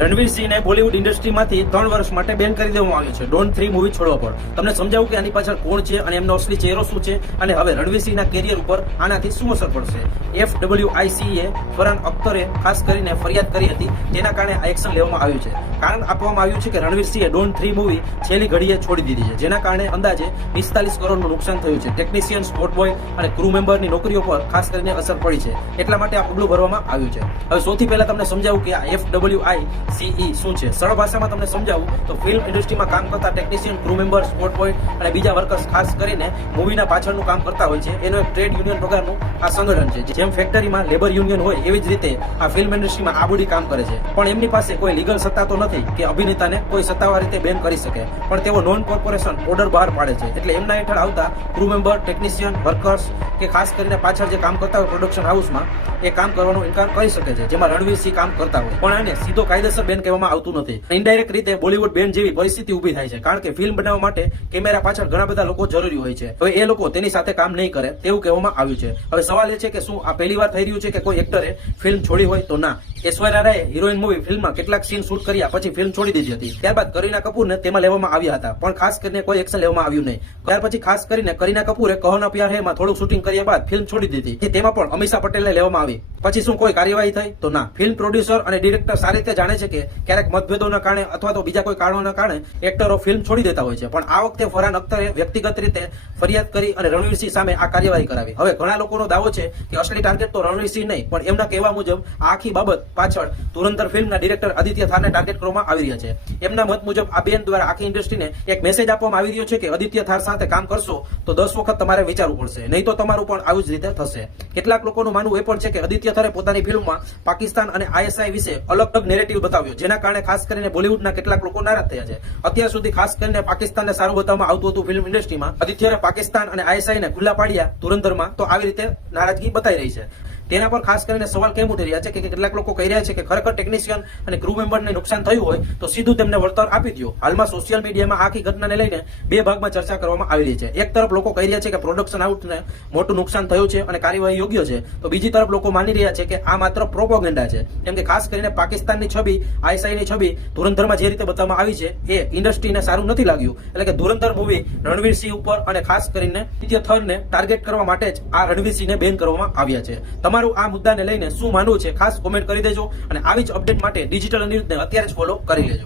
રણવીર સિંહને બોલીવુડ ઇન્ડસ્ટ્રીમાંથી 3 વર્ષ માટે બેન કરી દેવામાં આવ્યો છે ડોન 3 મૂવી છોડવા પર. તમને સમજાવું કે આની પાછળ કોણ છે અને એમનો અસલી ચહેરો શું છે અને હવે રણવીર સિંહના કેરિયર ઉપર આનાથી શું અસર પડશે. FWICE ફરહાન અખ્તરે ખાસ કરીને ફરિયાદ કરી હતી, તેના કારણે આ એક્શન લેવામાં આવ્યું છે. કારણ આપવામાં આવ્યું છે કે રણવીર સિંહે ડોન 3 મૂવી છેલ્લી ઘડીએ છોડી દીધી છે, જેના કારણે અંદાજે 45 કરોડનું નુકસાન થયું છે. ટેકનિશિયન, સ્પોટ બોય અને ક્રૂ મેમ્બરની નોકરીઓ પર ખાસ કરીને અસર પડી છે, એટલા માટે આ પગલું ભરવામાં આવ્યું છે. હવે સૌથી પહેલા તમને સમજાવું કે આ FWICE શું છે. સરળ ભાષામાં તમને સમજાવું તો ફિલ્મ ઇન્ડસ્ટ્રીમાં કામ કરતા technician, crew member, spot boy અને બીજા વર્કર્સ ખાસ કરીને મૂવીના પાછળનું કામ કરતા હોય છે. એનો એક ટ્રેડ યુનિયન પ્રકારનું આ સંગઠન છે. જેમ ફેક્ટરીમાં લેબર યુનિયન હોય એવી જ રીતે આ ફિલ્મ ઇન્ડસ્ટ્રીમાં આ બોડી કામ કરે છે. પણ એમની પાસે કોઈ લીગલ સત્તા તો નથી કે અભિનેતાને કોઈ સત્તાવાર રીતે બેન કરી શકે, પણ તેઓ નોન કોર્પોરેશન ઓર્ડર બહાર પાડે છે. એટલે એમના હેઠળ આવતા ક્રૂ મેમ્બર, ટેકનિશિયન, વર્કર્સ કે ખાસ કરીને પાછળ જે કામ કરતા હોય પ્રોડક્શન હાઉસમાં એ કામ કરવાનો ઇનકાર કરી શકે છે, જેમાં રણવીર સિંહ કામ કરતા હોય. પણ આને સીધો કાયદેસર બેન કહેવામાં આવતું નથી. ઇનડાયરેક્ટ રીતે બોલીવુડ બેન જેવી પરિસ્થિતિ ઊભી થાય છે, કારણ કે ફિલ્મ બનાવવા માટે કેમેરા પાછળ ઘણા બધા લોકો જરૂરી હોય છે. હવે એ લોકો તેની સાથે કામ નહીં કરે તેવું કહેવામાં આવ્યું છે. હવે સવાલ એ છે કે શું આ પહેલી વાર થઈ રહ્યું છે કે કોઈ એક્ટરે ફિલ્મ છોડી હોય? તો ના. ઐશ્વર્યા રાયે હિરોઈન મૂવી ફિલ્મમાં કેટલાક સીન શૂટ કર્યા પછી ફિલ્મ છોડી દીધી હતી. ત્યારબાદ કરીના કપૂરને તેમાં લેવામાં આવ્યા હતા, પણ ખાસ કરીને કોઈ એક્શન લેવામાં આવ્યું નહીં. ત્યાર પછી ખાસ કરીને કરીના કપૂરે કહો ના પ્યાર હૈમાં થોડું શૂટિંગ કર્યા બાદ ફિલ્મ છોડી દીધી. તેમાં પણ અમીષા પટેલને લેવામાં આવી. પછી શું કોઈ કાર્યવાહી થઈ? તો ના. ફિલ્મ પ્રોડ્યુસર અને ડિરેક્ટર સારી રીતે જાણે છે કે ક્યારેક મતભેદોના કારણે અથવા તો બીજા કોઈ કારણોના કારણે એક્ટરો ફિલ્મ છોડી દેતા હોય છે, પણ આ વખતે ફરહાન અખ્તરે વ્યક્તિગત રીતે ફરિયાદ કરી અને રણવીર સિંહ સામે આ કાર્યવાહી કરાવી. હવે ઘણા લોકોનો દાવો છે કે અસલી ટાર્ગેટ તો રણવીર સિંહ નહીં, પણ એમના કહેવા મુજબ આ આખી બાબત પાછળ ધુરંધર ફિલ્મના ડિરેક્ટર આદિત્ય થારને ટાર્ગેટ કરવામાં આવી રહ્યા છે. એમના મત મુજબ આ બેન દ્વારા આખી ઇન્ડસ્ટ્રીને એક મેસેજ આપવામાં આવી રહ્યો છે કે આદિત્ય થાર સાથે કામ કરશો તો 10 વખત તમારે વિચારવું પડશે, નહીં તો તમારું પણ આવી જ રીતે થશે. કેટલાક લોકોનું માનવું એ પણ છે કે આદિત્ય થારે પોતાની ફિલ્મમાં પાકિસ્તાન અને ISI વિશે અલગ અલગ નેરેટિવ બતાવ્યો, જેના કારણે ખાસ કરીને બોલીવુડના કેટલાક લોકો નારાજ થયા છે. અત્યાર સુધી ખાસ કરીને પાકિસ્તાનને સારું બતાવવામાં આવતું હતું ફિલ્મ ઇન્ડસ્ટ્રીમાં. આદિત્યએ પાકિસ્તાન અને ISI ને ખુલ્લા પાડ્યા ધુરંધરમાં, તો આવી રીતે નારાજગી બતાવી રહી છે. તેના પર ખાસ કરીને સવાલ કેમ ઉઠી રહ્યા છે કે કેટલાક લોકો કહી રહ્યા છે કે ખરેખર ટેકનિશિયન અને ક્રૂ મેમ્બરને નુકસાન થયું હોય તો સીધું તેમને વળતર આપી દો. હાલમાં સોશિયલ મીડિયામાં આખી ઘટનાને લઈને 2 ભાગમાં ચર્ચા કરવામાં આવી રહી છે. એક તરફ લોકો કહી રહ્યા છે કે પ્રોડક્શન હાઉસને મોટું નુકસાન થયું છે અને કાર્યવાહી યોગ્ય છે, તો બીજી તરફ લોકો માની રહ્યા છે કે આ માત્ર પ્રોપોગેન્ડા છે. કેમ કે ખાસ કરીને પાકિસ્તાનની છબી, ISIની છબી ધુરંધરમાં જે રીતે બતાવવામાં આવી છે એ ઇન્ડસ્ટ્રીને સારું નથી લાગ્યું. એટલે કે ધુરંધર મૂવી રણવીર સિંહ ઉપર અને ખાસ કરીને આદિત્ય થારને ટાર્ગેટ કરવા માટે જ આ રણવીર સિંહને બેન કરવામાં આવ્યા છે. તમારું આ મુદ્દાને લઈને શું માનવું છે ખાસ કોમેન્ટ કરી દેજો, અને આવી જ અપડેટ માટે ડિજિટલ ન્યૂઝને અત્યારે જ ફોલો કરી લેજો.